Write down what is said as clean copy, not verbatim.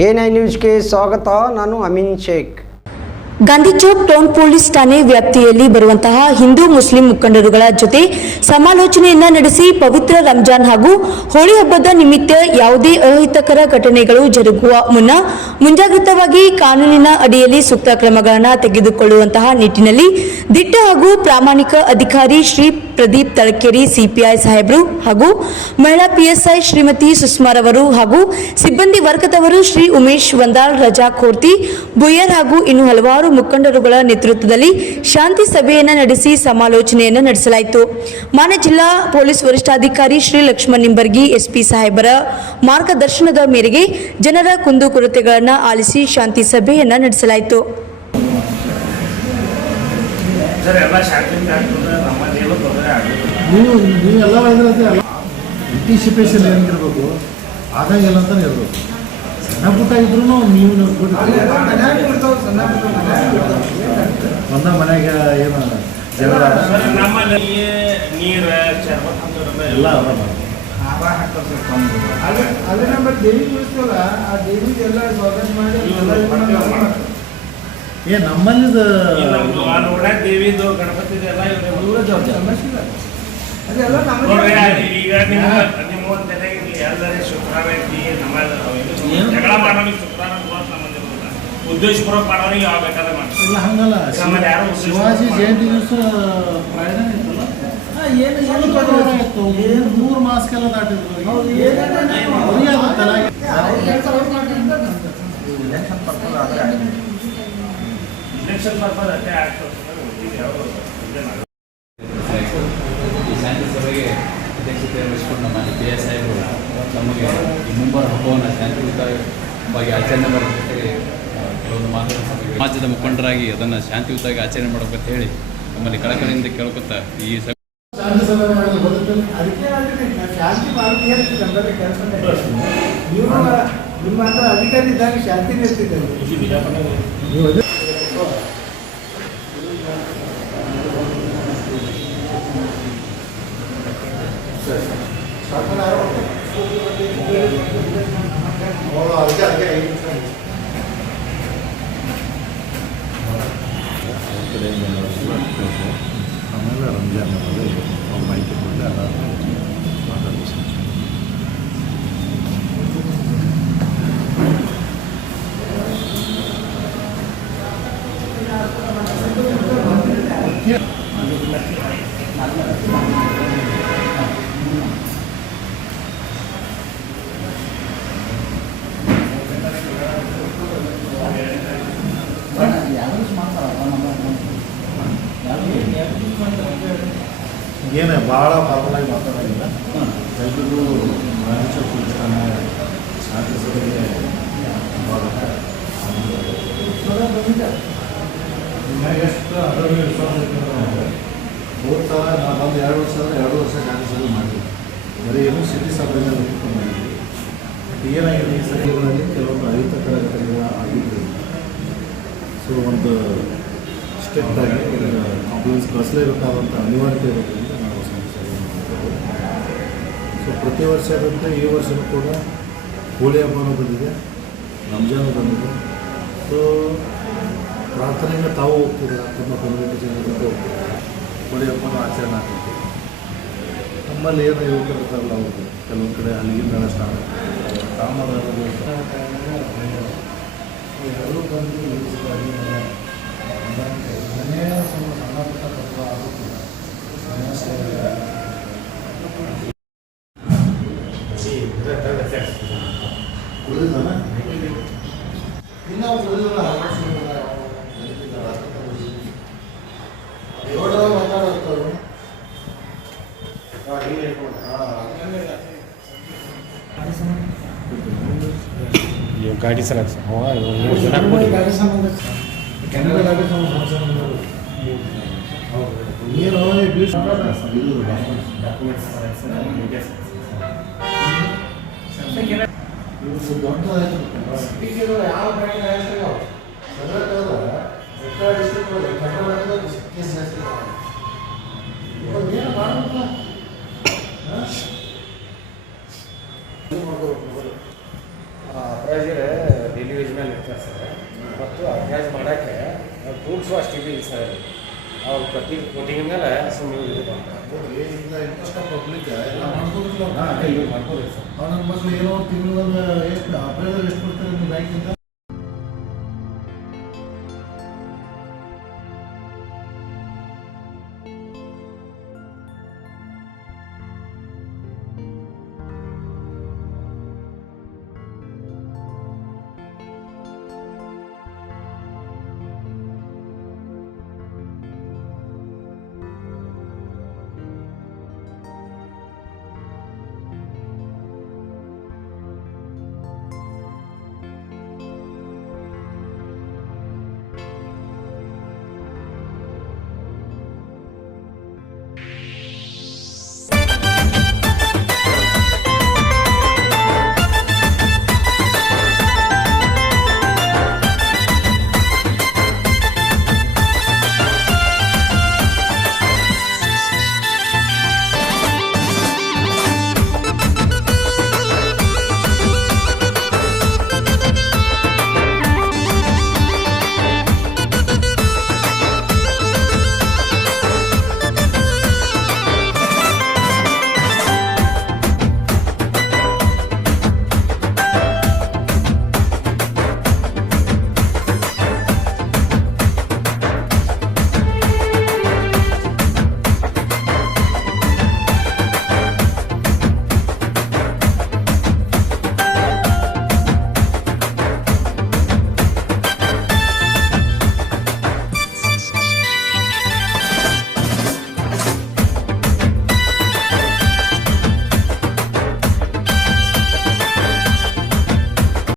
A9 ನ್ಯೂಸ್ಗೆ ಸ್ವಾಗತ. ನಾನು ಅಮೀನ್ ಶೇಖ್. ಗಾಂಧಿ ಚೌಕ್ ಟೌನ್ ಪೊಲೀಸ್ ಠಾಣೆ ವ್ಯಾಪ್ತಿಯಲ್ಲಿ ಬರುವಂತಹ ಹಿಂದೂ ಮುಸ್ಲಿಂ ಮುಖಂಡರುಗಳ ಜೊತೆ ಸಮಾಲೋಚನೆಯನ್ನ ನಡೆಸಿ ಪವಿತ್ರ ರಂಜಾನ್ ಹಾಗೂ ಹೋಳಿ ಹಬ್ಬದ ನಿಮಿತ್ತ ಯಾವುದೇ ಅಹಿತಕರ ಘಟನೆಗಳು ಜರುಗುವ ಮುನ್ನ ಮುಂಜಾಗ್ರತವಾಗಿ ಕಾನೂನಿನ ಅಡಿಯಲ್ಲಿ ಸೂಕ್ತ ಕ್ರಮಗಳನ್ನು ತೆಗೆದುಕೊಳ್ಳುವಂತಹ ನಿಟ್ಟಿನಲ್ಲಿ ದಿಟ್ಟ ಹಾಗೂ ಪ್ರಾಮಾಣಿಕ ಅಧಿಕಾರಿ ಶ್ರೀ ಪ್ರದೀಪ್ ತಳಕೇರಿ ಸಿಪಿಐ ಸಾಹೇಬರು ಹಾಗೂ ಮಹಿಳಾ ಪಿಎಸ್ಐ ಶ್ರೀಮತಿ ಸುಷ್ಮಾರವರು ಹಾಗೂ ಸಿಬ್ಬಂದಿ ವರ್ಗದವರು ಶ್ರೀ ಉಮೇಶ್ ವಂದಾಳ್ ರಜಾ ಖೋರ್ತಿ ಬುಯ್ಯರ್ ಹಾಗೂ ಇನ್ನು ಹಲವಾರು ಮುಖಂಡರುಗಳ ನೇತೃತ್ವದಲ್ಲಿ ಶಾಂತಿ ಸಭೆಯನ್ನು ನಡೆಸಿ ಸಮಾಲೋಚನೆಯನ್ನು ನಡೆಸಲಾಯಿತು. ಮಾನ್ಯ ಜಿಲ್ಲಾ ಪೊಲೀಸ್ ವರಿಷ್ಠಾಧಿಕಾರಿ ಶ್ರೀ ಲಕ್ಷ್ಮಣ್ ನಿಂಬರ್ಗಿ ಎಸ್ಪಿ ಸಾಹೇಬರ ಮಾರ್ಗದರ್ಶನದ ಮೇರೆಗೆ ಜನರ ಕುಂದುಕೊರತೆಗಳನ್ನು ಆಲಿಸಿ ಶಾಂತಿ ಸಭೆಯನ್ನು ನಡೆಸಲಾಯಿತು. ಆಂಟಿಸಿಪೇಷನ್ ಏನಿರಬೇಕು ಆದಾಗೆಲ್ಲ ಅಂತಾನೆ ಇರಬೇಕು. ಸಣ್ಣ ಪುಟ್ಟ ಇದ್ರೂ ನೀವು ಒಂದ ಮನೆಗೆ ಏನು ಜಗಳ ಎಲ್ಲ ಅದೇ ನಂಬರ್ ದೇವಿ ಕುಳಿಸ್ತಲ್ಲ ಆ ದೇವಿಗೆಲ್ಲ ಸ್ವಾಗತ ಮಾಡಿ ನಮ್ಮಲ್ಲಿ ದೇವಿದು ಗಣಪತಿ ಅದೆಲ್ಲ ಈಗ ನಿಮ್ಮ ಎಲ್ಲರೇ ಶುಕ್ರವಾರ ಜಗಳ ಮಾಡೋರಿಗೆ ಶುಕ್ರವಾರ ಉದ್ದೇಶಪೂರ್ವಕ ಮಾಡೋರಿಗೆ ಯಾವ ಬೇಕಾದ್ರೆ ಇಲ್ಲ ಹಂಗಲ್ಲ. ಶಿವಾಜಿ ಜಯಂತಿ ದಿವಸ ಪ್ರಯಾಣ ಇತ್ತಲ್ಲ, ಏನು 3 ಮಾಸಕ್ಕೆಲ್ಲ ದಾಟಿದ್ರು. ಇಲೆಕ್ಷನ್ ಪರ್ಪಸ್ ಅಷ್ಟೇ ಆಗ್ತದೆ. ಶಾಂತಿ ಸಭೆಗೆ ಅಧ್ಯಕ್ಷತೆ ವಹಿಸಿಕೊಂಡು ನಮ್ಮ ಪಿ ಎಸ್ ಸಾಹೇಬರು ನಮಗೆ ಈ ಮುಂಬರುವ ಹಬ್ಬವನ್ನು ಶಾಂತಿಯುತವಾಗಿ ಆಚರಣೆ ಮಾಡೋದಕ್ಕೆ ಕೆಲವೊಂದು ಮಾತುಗಳನ್ನು ಸಮಾಜದ ಮುಖಂಡರಾಗಿ ಅದನ್ನು ಶಾಂತಿಯುತವಾಗಿ ಆಚರಣೆ ಮಾಡಬೇಕಂತ ಹೇಳಿ ನಮ್ಮಲ್ಲಿ ಕಳಕಳಿಯಿಂದ ಕೇಳ್ಕೊತಾ ಈ ಸಭೆ ಶಾಂತಿ ಸಭೆ ಮಾಡೋದು ಶಾಂತಿ ಮಾಡೋದು ಕೆಲಸ ನಿಮ್ಮ ಹತ್ರ ಅಧಿಕಾರಿ ಇದ್ದಾಗ ಶಾಂತಿ ಇರ್ತಿದ್ದೆ. ಆಮೇಲೆ ರಂಜಾನ್ ಮಾಹಿತಿ ಕೊಡಲಿ ಅದಾದ್ಮೇಲೆ ಮಾತಾಡ್ತೀವಿ. ಏನು ಭಾಳ ಫಾರ್ಮಲಾಗಿ ಮಾತಾಡೋಂಗಿಲ್ಲ. ಎಲ್ರಿಗೂ ಗಾಂಧಿ ಚೌಕ್ ಪೊಲೀಸ್ ಶಾಂತಿ ಸಭೆಗೆ ಎಷ್ಟು ಅದರಲ್ಲಿ ವಿಶ್ವಾಸ ಇರ್ತದೆ. ಹೋದ ಸಲ ನಾವು ಬಂದು 2 ವರ್ಷ ಶಾಂತಿ ಸಭೆ ಮಾಡಿದ್ವಿ. ಬರೀ ಏನು ಸಿಟಿ ಸಭೆಯಿಂದ ಇಟ್ಕೊಂಡು ಮಾಡಿದ್ವಿ. ಬಟ್ ಏನಾಗಿದೆ ಈ ಸಭೆಗಳಲ್ಲಿ ಕೆಲವೊಂದು ಅಹಿತಕರ ಘಟನೆಗಳು ಆಗಿದ್ದು, ಸೊ ಒಂದು ಸ್ಟ್ರಿಕ್ಟಾಗಿ ಕಾಂಪ್ಲೆನ್ಸ್ ಕಳಿಸಲೇಬೇಕಾದಂಥ ಅನಿವಾರ್ಯತೆ ಇರೋದ್ರಿಂದ ನಾವು ಸಮಸ್ಯೆ ಮಾಡ್ತೇವೆ. ಸೊ ಪ್ರತಿ ವರ್ಷ ಇರುತ್ತೆ. ಈ ವರ್ಷವೂ ಕೂಡ ಹೋಳಿ ಹಬ್ಬನೂ ಬಂದಿದೆ, ರಂಜಾನು ಬಂದಿದೆ. ಸೊ ಪ್ರಾರ್ಥನೆಗೆ ತಾವು ಹೋಗ್ತಿದ್ದಾರೆ, ತಮ್ಮ ಕಮ್ಯುನಿಟಿ ಜನರಿಗೆ ಹೋಗ್ತಿದ್ದಾರೆ. ಹೋಳಿ ಹಬ್ಬನೂ ಆಚರಣೆ ಆಗ್ತದೆ. ನಮ್ಮಲ್ಲಿ ಏನು ಯುವಕರಿರ್ತಾರಲ್ಲ ಅವ್ರಿಗೆ ಕೆಲವೊಂದು ಕಡೆ ಅಲ್ಲಿಗಿಂದ ಸ್ನಾನ ಕಾಮಗಾರ ಎಲ್ಲರೂ ಬಂದು ಮನೆಯ ಸಣ್ಣ ಪುಟ್ಟ ತತ್ವ ಆಗುತ್ತಿಲ್ಲ. ಉಳಿದಾನ ಇನ್ನೂ ಉಳಿದಿಲ್ಲ. ಮಾತಾಡೋದು ಗಾಡಿ ಸಲ ಗಾಡಿ ಸಂಬಂಧ ಕೆನಡಾ ಗಾಡಿ ಸಮಸ್ಯೆ ಯಾವ ಪ್ರೈಸ್ ಇಲ್ಲ ಸರ್ ಅವ್ರು ಕೊಟ್ಟಿನ ಮೇಲೆ ಸುಮ್ಮನೆ ಇದು ಮಾಡ್ತಾರೆ ಈಗ ಇಂಟ್ರೆಸ್ಟ್ ಆಫ್ ಪಬ್ಲಿಕ್ ಎಲ್ಲ ಮಾಡ್ಕೋಬೇಕು ಮಾಡ್ಬೋದು ಸರ್ ಅವ್ರ ಮಕ್ಕಳು ಏನೋ ತಿಂಗಳು ಎಷ್ಟು ಅಪ್ರೈಸಲ್ ಎಷ್ಟು ಕೊಡ್ತಾರೆ ನಿಮ್ಮ ಬ್ಯಾಂಕಿಂದ